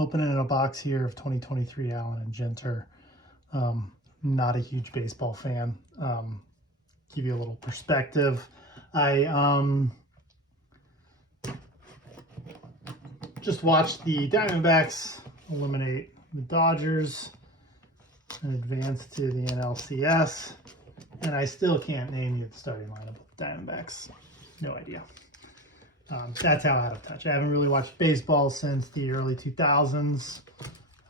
Opening a box here of 2023 Allen and Ginter. Not a huge baseball fan. Give you a little perspective. I just watched the Diamondbacks eliminate the Dodgers and advance to the NLCS, and I still can't name you the starting lineup of the Diamondbacks. No idea. That's how out of touch. I haven't really watched baseball since the early 2000s.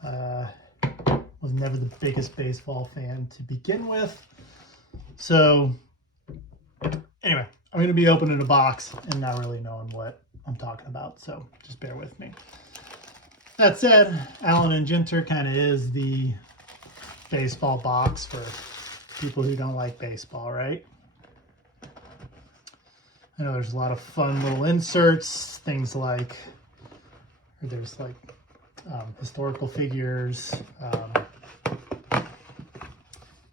Was never the biggest baseball fan to begin with. So anyway, I'm going to be opening a box and not really knowing what I'm talking about. So just bear with me. That said, Allen and Ginter kind of is the baseball box for people who don't like baseball, right? I know there's a lot of fun little inserts, things like, there's like historical figures.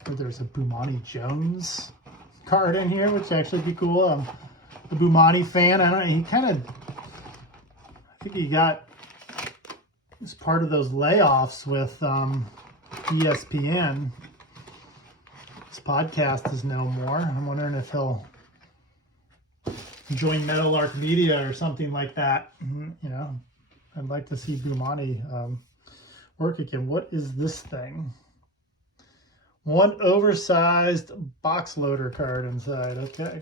There's a Bomani Jones card in here, which actually be cool. I'm a Bomani fan. I don't know, he kind of, I think he got, as part of those layoffs with ESPN. His podcast is no more. I'm wondering if he'll join Meadowlark Media or something like that. You know, I'd like to see Bomani work again. What is this thing? One oversized box loader card inside. Okay.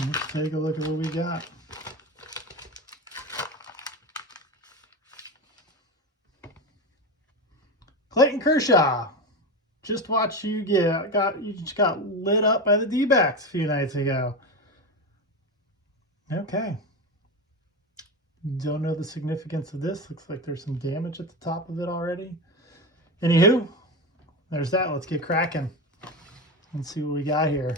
Let's take a look at what we got. Clayton Kershaw. Just watched you just got lit up by the D-backs a few nights ago. Okay. Don't know the significance of this. Looks like there's some damage at the top of it already. Anywho, there's that. Let's get cracking and see what we got here.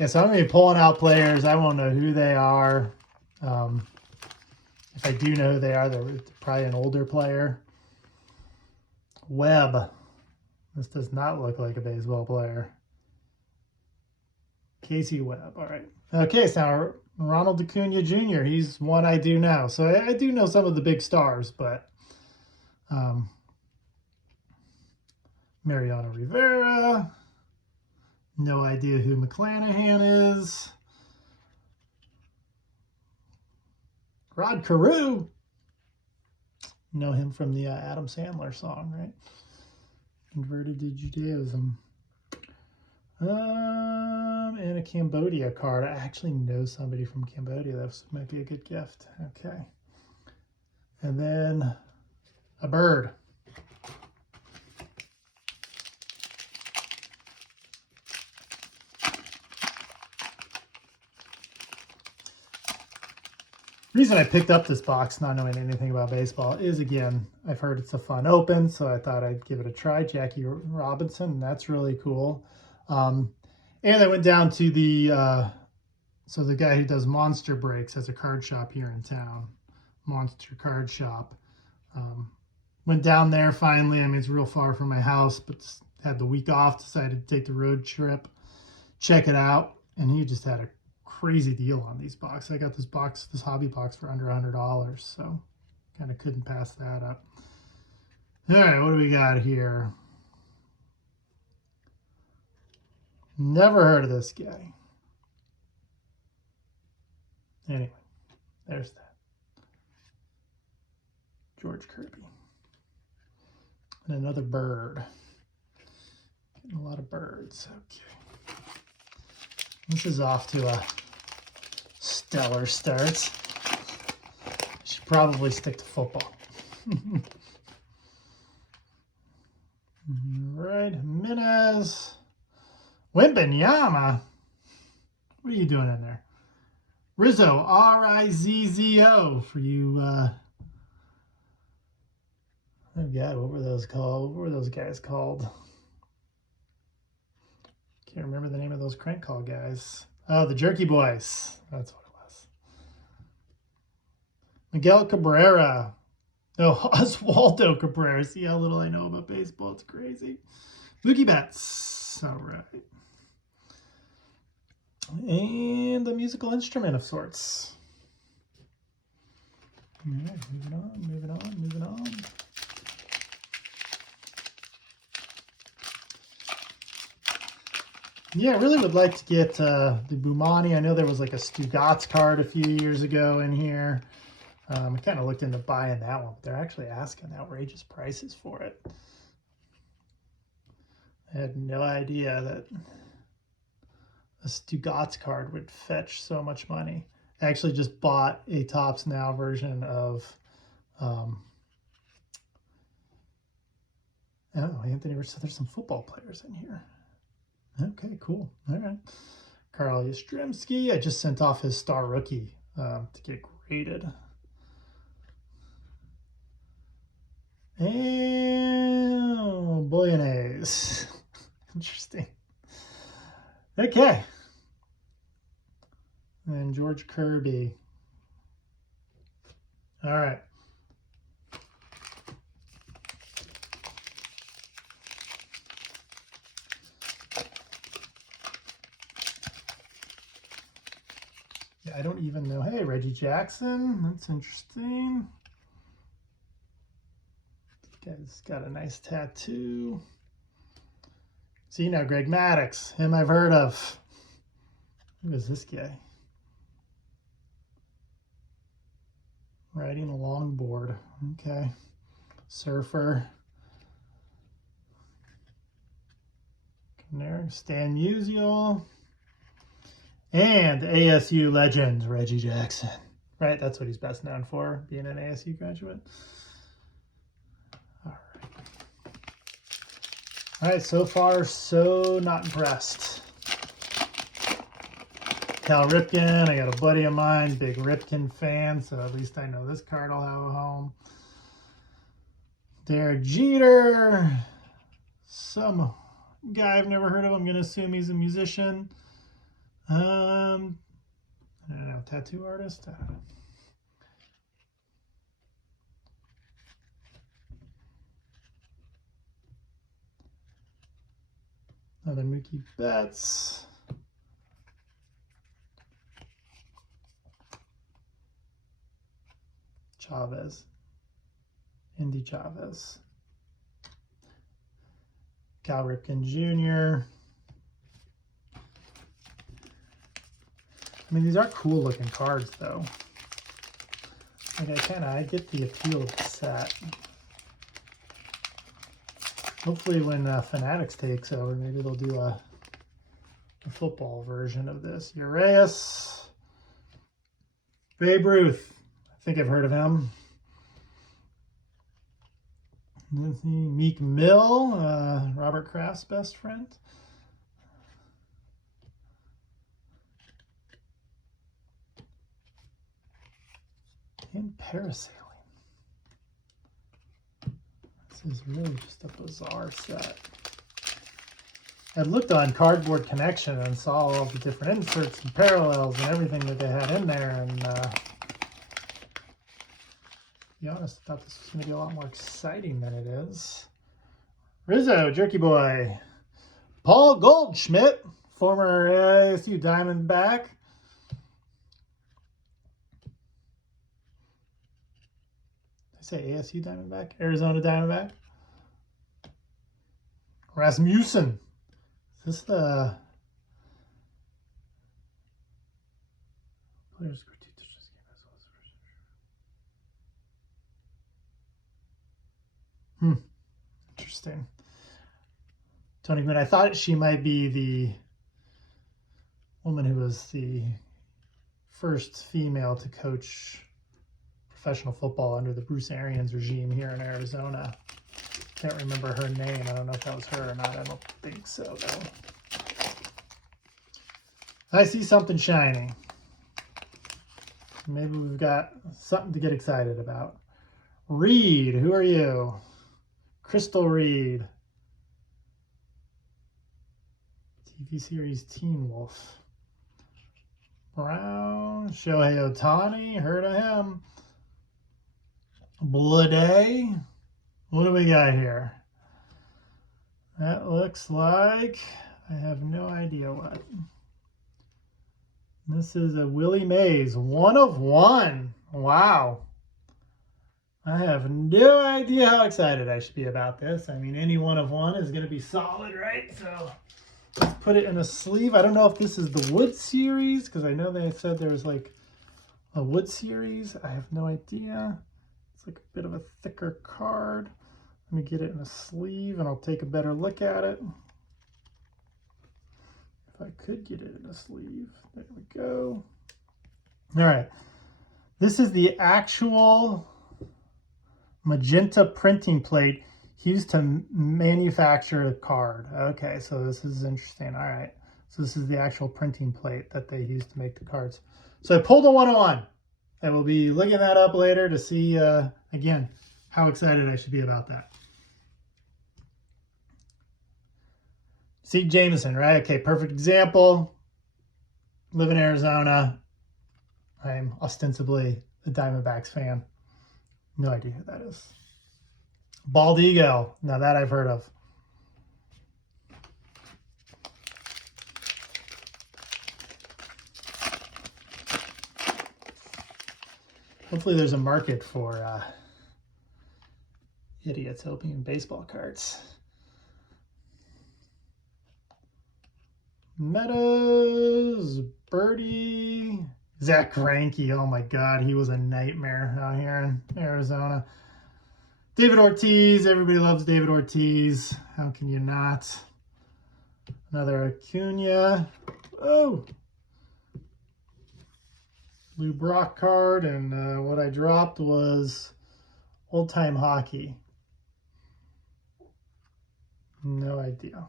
Yeah, so I'm going to be pulling out players. I won't know who they are. If I do know who they are, they're probably an older player. Webb. This does not look like a baseball player. Casey Webb. All right. Okay, so now Ronald Acuna Jr. He's one I do know. So I do know some of the big stars, but Mariano Rivera. No idea who McClanahan is. Rod Carew. Know him from the Adam Sandler song, right? Converted to Judaism. And a Cambodia card. I actually know somebody from Cambodia. That might be a good gift. Okay. And then a bird. The reason I picked up this box, not knowing anything about baseball, is, again, I've heard it's a fun open, so I thought I'd give it a try. Jackie Robinson, that's really cool. And I went down to the, so the guy who does Monster Breaks has a card shop here in town, Monster Card Shop. Went down there finally. I mean, it's real far from my house, but had the week off, decided to take the road trip, check it out, and he just had a crazy deal on these boxes. I got this hobby box for under $100, so kind of couldn't pass that up. All right, what do we got here? Never heard of this guy. Anyway, there's that. George Kirby. And another bird. Getting a lot of birds. Okay. This is off to a stellar start. Should probably stick to football. Right, Jimenez. Wembanyama. What are you doing in there? Rizzo, R-I-Z-Z-O for you. Oh God, what were those called? What were those guys called? Can't remember the name of those crank call guys. Oh, the Jerky Boys. That's what it was. Miguel Cabrera. Oh, Oswaldo Cabrera. See how little I know about baseball? It's crazy. Mookie Betts. All right. And a musical instrument of sorts. All right, moving on, moving on, moving on. Yeah, I really would like to get the Bumani. I know there was like a Stugatz card a few years ago in here. I kind of looked into buying that one, but they're actually asking outrageous prices for it. I had no idea that a Stugatz card would fetch so much money. I actually just bought a Topps Now version of oh, Anthony. So there's some football players in here. Okay, cool. All right. Carl Yastrzemski. I just sent off his star rookie to get graded. And Bolognese. Interesting. Okay. And George Kirby. All right. Yeah, I don't even know. Hey, Reggie Jackson. That's interesting. This guy's got a nice tattoo. See now, Greg Maddux. Him I've heard of. Who is this guy? Riding a longboard. Okay. Surfer. Stan Musial. And ASU legend, Reggie Jackson. Right, that's what he's best known for, being an ASU graduate. All right. All right, so far, so not impressed. Cal Ripken, I got a buddy of mine, big Ripken fan, so at least I know this card will have a home. Derek Jeter, some guy I've never heard of. I'm going to assume he's a musician. I don't know, tattoo artist? I don't know. Another Mookie Betts. Chavez. Indy Chavez. Cal Ripken Jr. I mean, these are cool looking cards though. Like I get the appeal of the set. Hopefully when Fanatics takes over, maybe they'll do a football version of this. Urias. Babe Ruth. I think I've heard of him. Meek Mill, Robert Kraft's best friend. And parasailing. This is really just a bizarre set. I looked on Cardboard Connection and saw all the different inserts and parallels and everything that they had in there, and to be honest, I thought this was going to be a lot more exciting than it is. Rizzo, Jerky Boy. Paul Goldschmidt, former ASU Diamondback. Did I say ASU Diamondback? Arizona Diamondback. Rasmussen. Is this the players? Interesting. Tony Gwynn. I thought she might be the woman who was the first female to coach professional football under the Bruce Arians regime here in Arizona. Can't remember her name. I don't know if that was her or not. I don't think so, though. I see something shining. Maybe we've got something to get excited about. Reed, who are you? Crystal Reed. TV series Teen Wolf. Brown. Shohei Ohtani. Heard of him. Blade. What do we got here? That looks like, I have no idea what. This is a Willie Mays, 1 of 1. Wow. I have no idea how excited I should be about this. I mean, any 1 of 1 is going to be solid, right? So let's put it in a sleeve. I don't know if this is the wood series, because I know they said there's like a wood series. I have no idea. It's like a bit of a thicker card. Let me get it in a sleeve and I'll take a better look at it. If I could get it in a sleeve. There we go. All right. This is the actual magenta printing plate used to manufacture a card. Okay, so this is interesting. All right. So this is the actual printing plate that they used to make the cards. So I pulled a 101. I will be looking that up later to see, again, how excited I should be about that. See Jameson, right? Okay, perfect example. Live in Arizona. I'm ostensibly a Diamondbacks fan. No idea who that is. Bald Eagle. Now that I've heard of. Hopefully there's a market for idiots opening baseball cards. Meadows, Birdie, Zach Greinke. Oh my God, he was a nightmare out here in Arizona. David Ortiz. Everybody loves David Ortiz. How can you not? Another Acuna. Oh, Lou Brock card, and what I dropped was Old Time Hockey. No idea.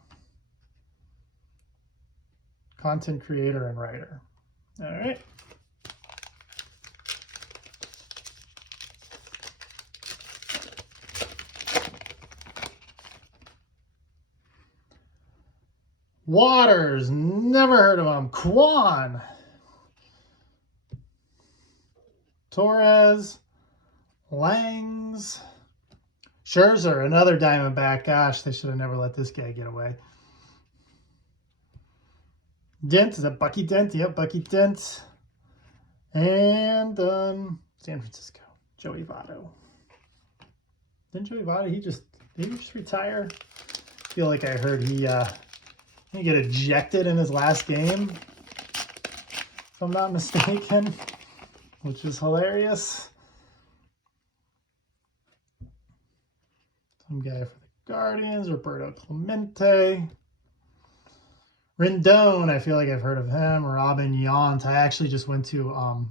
Content creator and writer. All right. Waters, never heard of him. Kwan. Torres. Langs. Scherzer, another Diamondback. Gosh, they should have never let this guy get away. Dent, is that Bucky Dent? Yep, Bucky Dent. And San Francisco, Joey Votto. Didn't Joey Votto, did he just retire? I feel like I heard he get ejected in his last game, if I'm not mistaken, which is hilarious. Some guy for the Guardians, Roberto Clemente. Rendon, I feel like I've heard of him. Robin Yount. I actually just went to a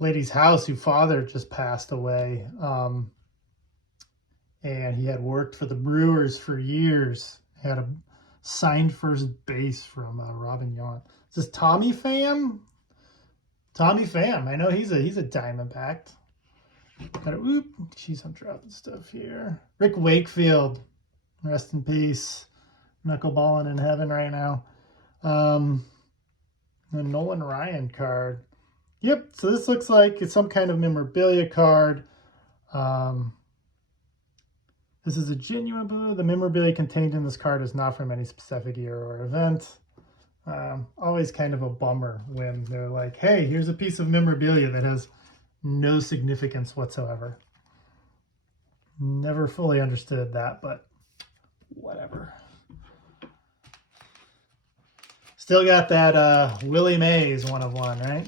lady's house whose father just passed away. And he had worked for the Brewers for years. He had a signed first base from Robin Yount. Is this Tommy Pham? Tommy Pham. I know he's a Diamondback. Oop, geez, I'm dropping stuff here. Rick Wakefield. Rest in peace. Knuckleballing in heaven right now. The Nolan Ryan card. Yep, so this looks like it's some kind of memorabilia card. This is a genuine blue. The memorabilia contained in this card is not from any specific year or event. Always kind of a bummer when they're like, hey, here's a piece of memorabilia that has no significance whatsoever. Never fully understood that, but whatever. Still got that Willie Mays 1 of 1, right?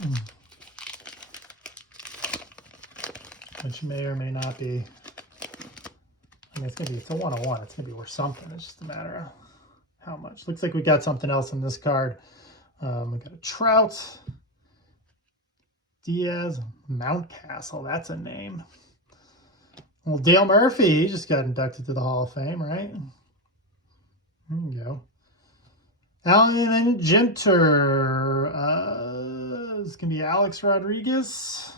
Which may or may not be. I mean, it's a 1 of 1. It's gonna be worth something. It's just a matter of how much. Looks like we got something else in this card. We got a Trout, Diaz, Mountcastle. That's a name. Well, Dale Murphy, he just got inducted to the Hall of Fame, right? There you go. Alan Ginter. This can be Alex Rodriguez.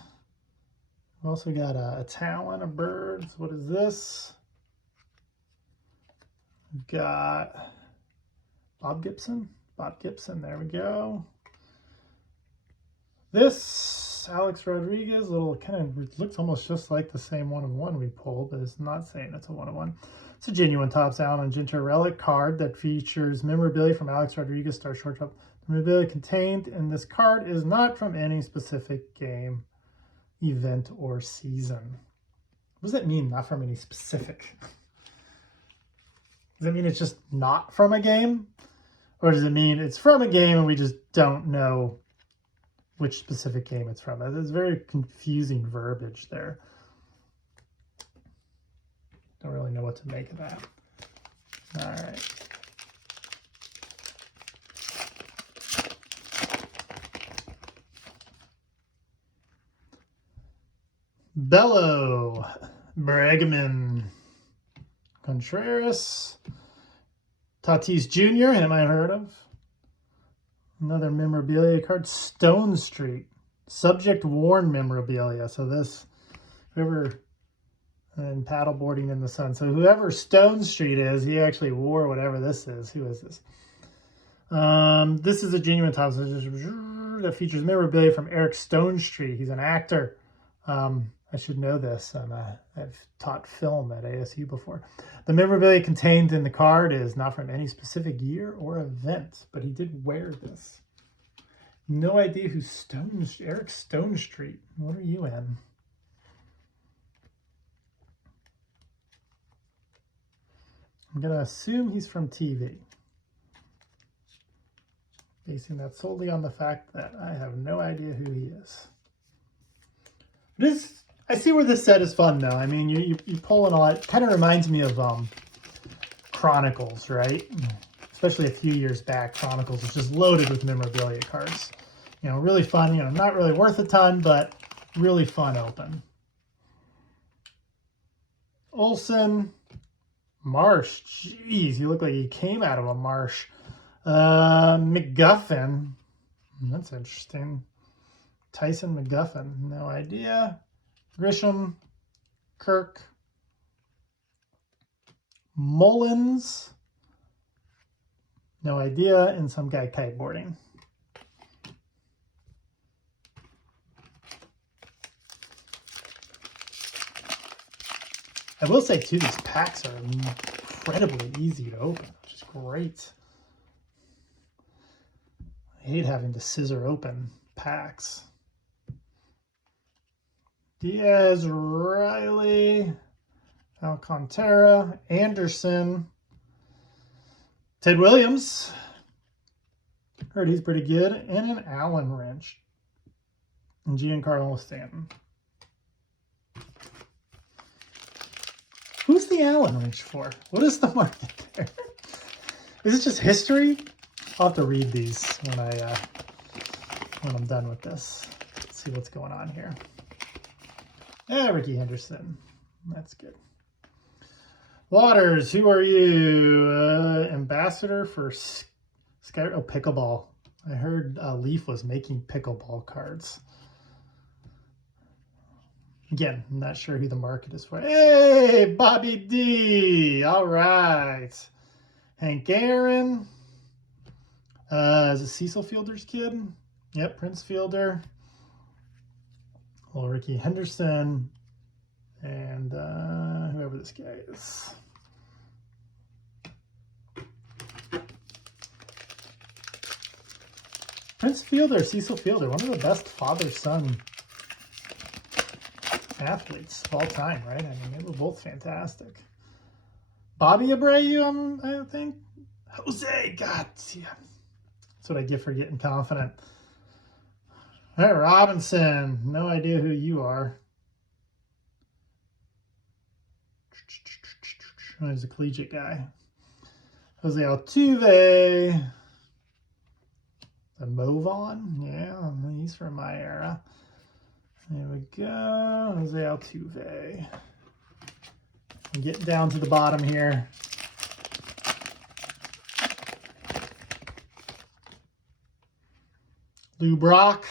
We've also got a Talon of Birds. What is this? We've got Bob Gibson. Bob Gibson, there we go. This, Alex Rodriguez, little kind of looks almost just like the same 1 of 1 we pulled, but it's not saying it's a 1 of 1. It's a genuine Topps Allen and Ginter relic card that features memorabilia from Alex Rodriguez, star shortstop. The memorabilia contained in this card is not from any specific game, event, or season. What does that mean, not from any specific? Does that mean it's just not from a game? Or does it mean it's from a game and we just don't know which specific game it's from? It's very confusing verbiage there. Don't really know what to make of that. All right. Bello, Bregman, Contreras, Tatis Jr., him I heard of. Another memorabilia card, Stone Street, subject worn memorabilia. So this, whoever, and paddleboarding in the sun. So whoever Stone Street is, he actually wore whatever this is. Who is this? This is a genuine Topps that features memorabilia from Eric Stone Street. He's an actor. I should know this. I've taught film at ASU before. The memorabilia contained in the card is not from any specific year or event, but he did wear this. No idea who Eric Stone Street. What are you in? I'm going to assume he's from TV. Basing that solely on the fact that I have no idea who he is. I see where this set is fun, though. I mean, you pull in a lot. It kind of reminds me of Chronicles, right? Especially a few years back, Chronicles was just loaded with memorabilia cards. You know, really fun. You know, not really worth a ton, but really fun open. Olsen, Marsh. Jeez, he looked like he came out of a marsh. McGuffin. That's interesting. Tyson McGuffin. No idea. Grisham. Kirk. Mullins. No idea. And some guy kiteboarding. I will say, too, these packs are incredibly easy to open, which is great. I hate having to scissor open packs. Diaz, Riley, Alcantara, Anderson, Ted Williams. Heard he's pretty good. And an Allen wrench. And Giancarlo Stanton. Who's the Allen wrench for? What is the market there? Is it just history? I'll have to read these when I'm done with this. Let's see what's going on here. Yeah, Ricky Henderson. That's good. Waters, who are you? Ambassador for Sky. Oh, pickleball. I heard Leaf was making pickleball cards. Again, I'm not sure who the market is for. Hey, Bobby D. All right. Hank Aaron. Is it Cecil Fielder's kid? Yep, Prince Fielder. Well, Ricky Henderson. And whoever this guy is. Prince Fielder, Cecil Fielder, one of the best father-son athletes of all time, right? I mean, they were both fantastic. Bobby Abreu, I think. Jose, God, yeah. That's what I get for getting confident. All right, Robinson, no idea who you are. Oh, he's a collegiate guy. Jose Altuve. The Movon, yeah, he's from my era. There we go, Jose Altuve. I'm getting down to the bottom here. Lou Brock.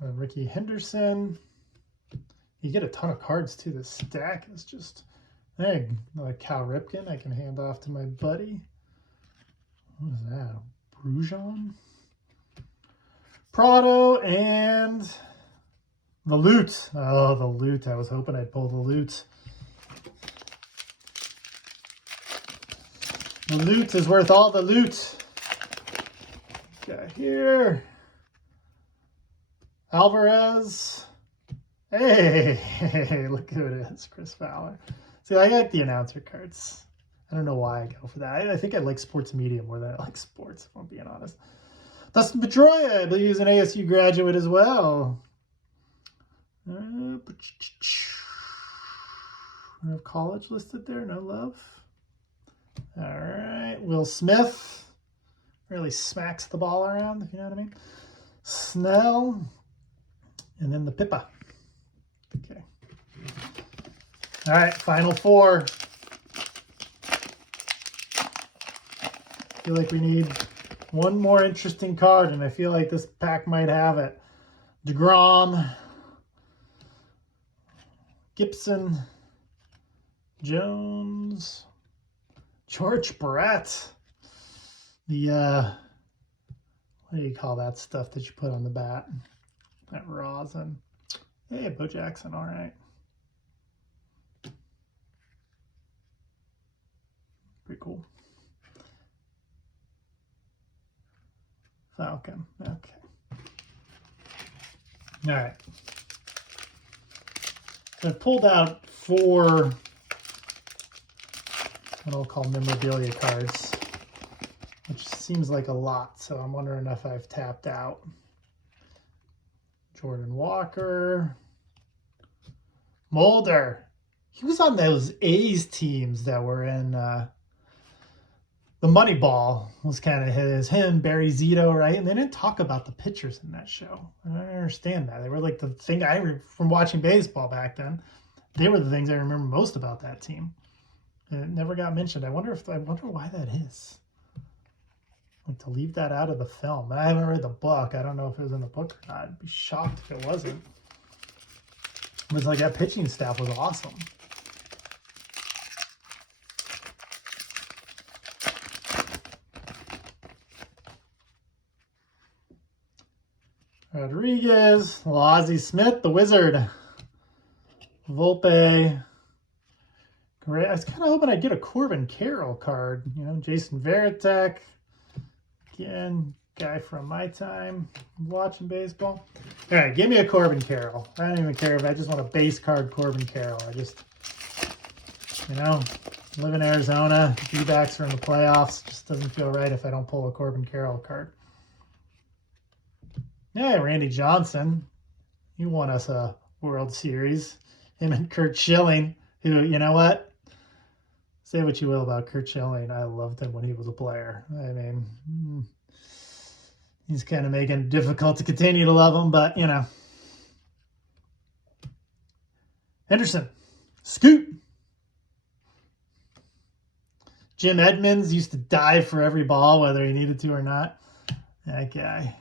Ricky Henderson. You get a ton of cards too. This stack is just, hey, like Cal Ripken I can hand off to my buddy. What is that? Brujon? Prado and The loot. Oh, the loot. I was hoping I'd pull the loot. The loot is worth all the loot. Got here. Alvarez. Hey, look who it is. Chris Fowler. See, I like the announcer cards. I don't know why I go for that. I think I like sports media more than I like sports, if I'm being honest. Dustin Pedroia, I believe he's an ASU graduate as well. I have college listed there, no love. All right, Will Smith really smacks the ball around, if you know what I mean. Snell, and then the Pippa. Okay. All right, final four. I feel like we need one more interesting card, and I feel like this pack might have it. DeGrom, Gibson, Jones, George Brett. The, what do you call that stuff that you put on the bat? That rosin. Hey, Bo Jackson, all right. Pretty cool. Falcon, okay. All right. So I pulled out 4 what I'll call memorabilia cards, which seems like a lot, so I'm wondering if I've tapped out. Jordan Walker. Mulder. He was on those A's teams that were in the Moneyball was kind of him, Barry Zito, right? And they didn't talk about the pitchers in that show. I don't understand that. They were like the thing from watching baseball back then. They were the things I remember most about that team. And it never got mentioned. I wonder why that is. Like, to leave that out of the film. I haven't read the book. I don't know if it was in the book or not. I'd be shocked if it wasn't. It was like that pitching staff was awesome. Rodriguez, Ozzie Smith, the Wizard, Volpe. Great. I was kind of hoping I'd get a Corbin Carroll card. You know, Jason Varitek. Again, guy from my time watching baseball. All right, give me a Corbin Carroll. I don't even care if I just want a base card Corbin Carroll. I just, you know, live in Arizona. D-backs are in the playoffs. Just doesn't feel right if I don't pull a Corbin Carroll card. Yeah, Randy Johnson. He won us a World Series. Him and Kurt Schilling, who, you know what? Say what you will about Kurt Schilling. I loved him when he was a player. I mean, he's kind of making it difficult to continue to love him, but, you know. Henderson. Scoot. Jim Edmonds used to dive for every ball, whether he needed to or not. That guy.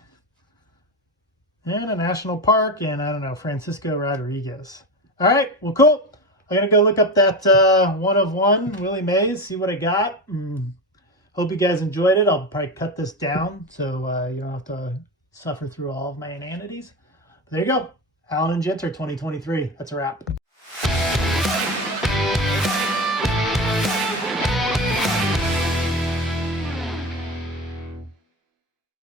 And a national park, and I don't know, Francisco Rodriguez. All right, well, cool. I'm going to go look up that 1/1 Willie Mays, see what I got. Hope you guys enjoyed it. I'll probably cut this down so you don't have to suffer through all of my inanities. But there you go. Allen and Ginter 2023. That's a wrap.